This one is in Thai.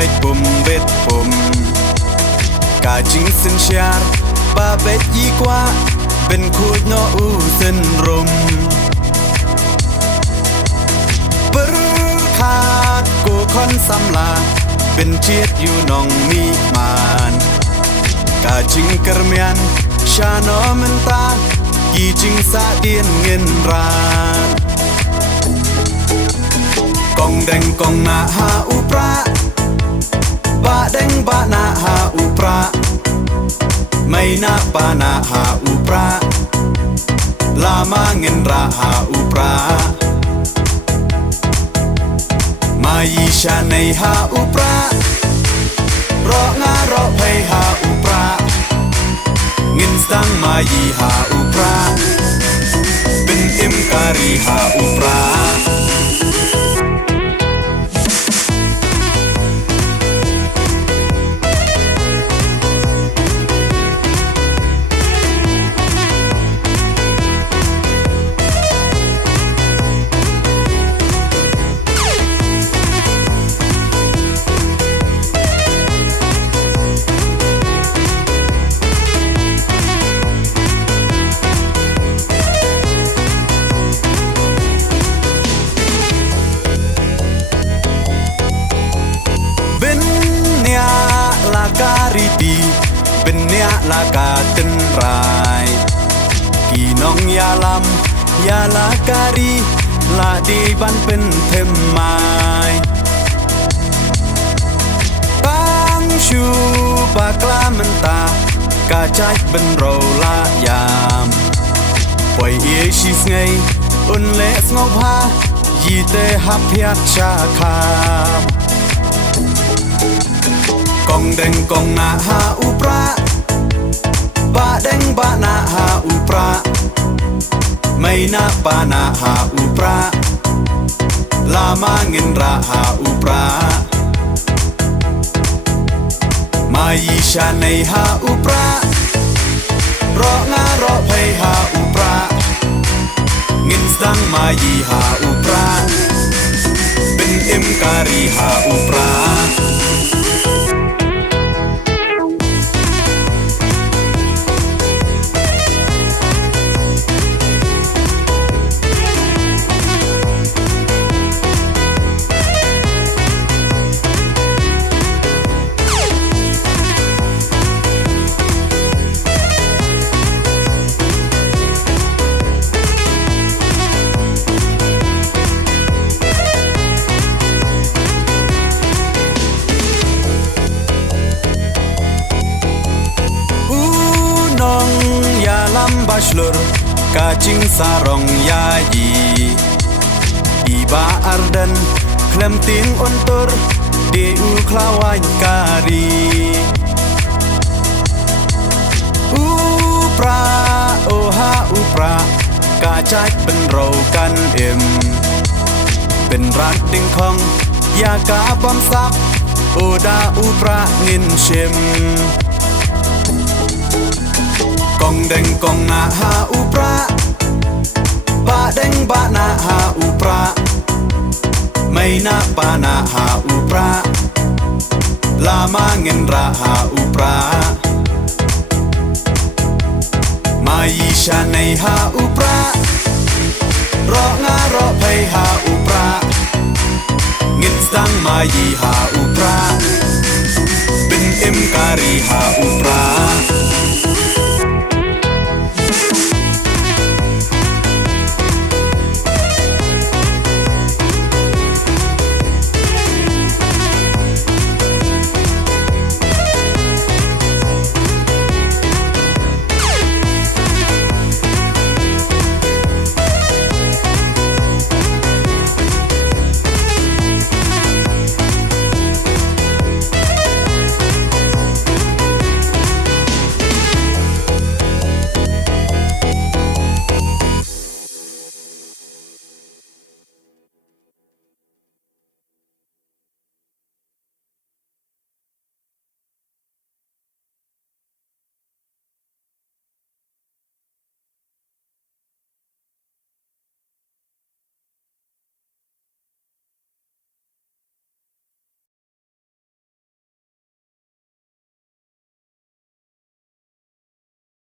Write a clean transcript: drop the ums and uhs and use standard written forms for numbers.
bait bum bet bumกาจิงสินเชียร์บาเบ็ดยีกว่าเป็นคูดโนอูสินรมปรขาดกูคอนสำลาเป็นเชียดอยู่นองมีมานกาจิงกระเมียนชาโนมันตากีจิงสาเดียนเงินรานกองแดงกองนาหาอุปราบะแดงบะนาหาอุปราไม่นาปานาหาอุปราลามาเงินราหาอุปรามายีชาในหาอุปรารองารอเพหาอุปราเงินสังมายีหาอุปราเป็นเอ็มการีหาอุปราดีเป็นเนียลากาตินรายกีน้องยาลำยาลาการีลาดีบันเป็นเทมไม้ปังชูบากลามันตากาใจเป็นเราลายามปล่อยเอชิสไงอุนเลสงบฮายีเตหับยักชาคากองแดงกองนาหาอุปราบะแดงบะนาหาอุปราไม่นาปานาหาอุปราลามาเงินราหาอุปรามายีชาในหาอุปรารองารอเพหาอุปราเงินสังมายีหาอุปราเป็นเอ็มการีหาอุปราบาชลร์กาจิงสารองยายีอีบาอาร์ดันเคลมติงอนตอร์เดอูคลาวายการีอุปราโอฮาอุปรากาใจเป็นเรากันเอ็มเป็นรักดิ่งของยากาบอมซับโอดาอุปราเงินเชมกองแดงกองนาหาอุปราบะแดงบะนาหาอุปราไม่นาปานาหาอุปราลามาเงินราหาอุปรามายีชาในหาอุปรารองารอเพหาอุปราเงินสังมายีหาอุปราเป็นเอ็มการีหาอุป